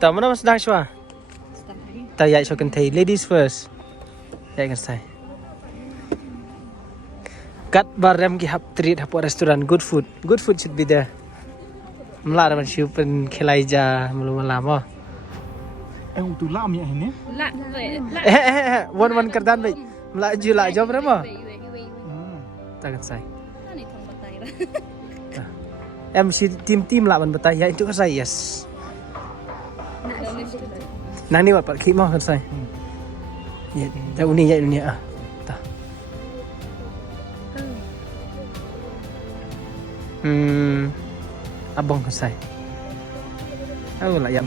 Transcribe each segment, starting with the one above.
tao mana mas dak shwa tao yai cho kan thai ladies first yai kan sai kat barem ki hap treat hap restoran good food should be there mla man shiu pen khelai ja mulu malam tu lam ya ini Lạ vậy. one kardan vậy mla ju la job rama ta kan sai Này không bật tay ra. em si tim la ban batai ya itu kan sai yes nang ni wat pat khi mau kan sai ya ta uni ya dunia ah ta abang kan sai aku la yam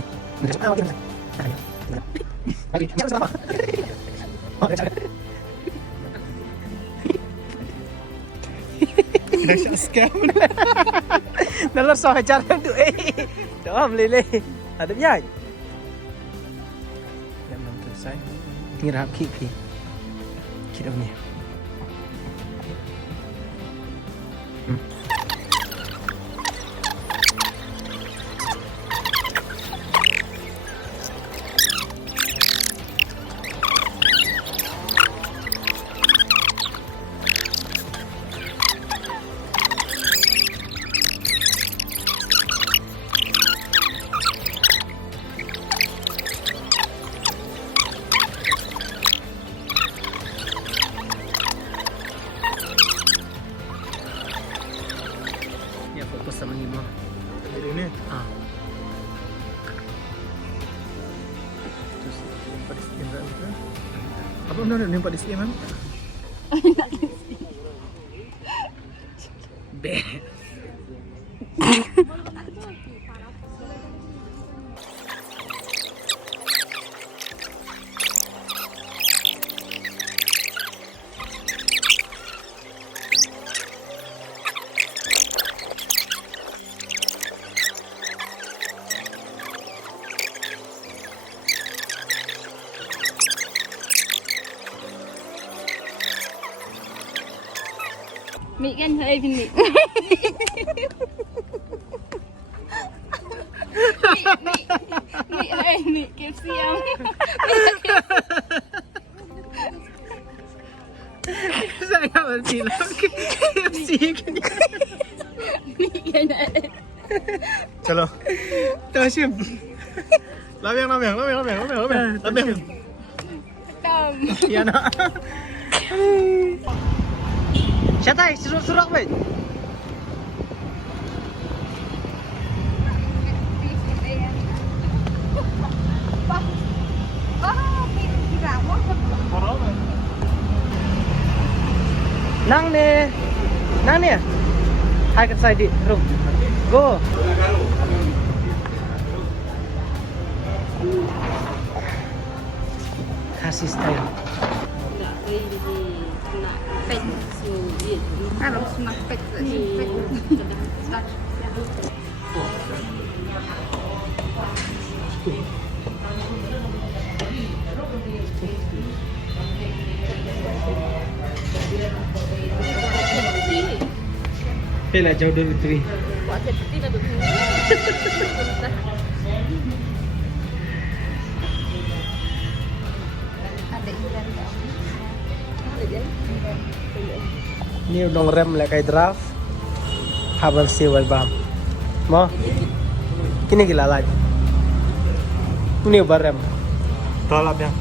dah syak scam Nalar so hajar tu Dom lele. Ada biar. Yang mantu sai. Ngirap ki. Kita punya. Ya fokus sama Nimo. ini Ah. terus nimpa di sini kan apa benar nimpa di sini kan Be. Mị gan hơi bên mị. Mị ơi, mị kiếm siêu. Saya berbilang KFC kan. Mị cái này. chalo Tasyim. lamyang Cầm. Ya nak. Syatai surak weh. Nang ni. Hai kan sai di room. Go. Kasih style. Harus semakin Pela jauh dari itu. Buat seperti itu. Ada ikan. Ni dong rem lek kai draft. Habar siwal bam. Mo. Kini gila lagi. Ini bar rem. dalam yang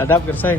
Adap kersai.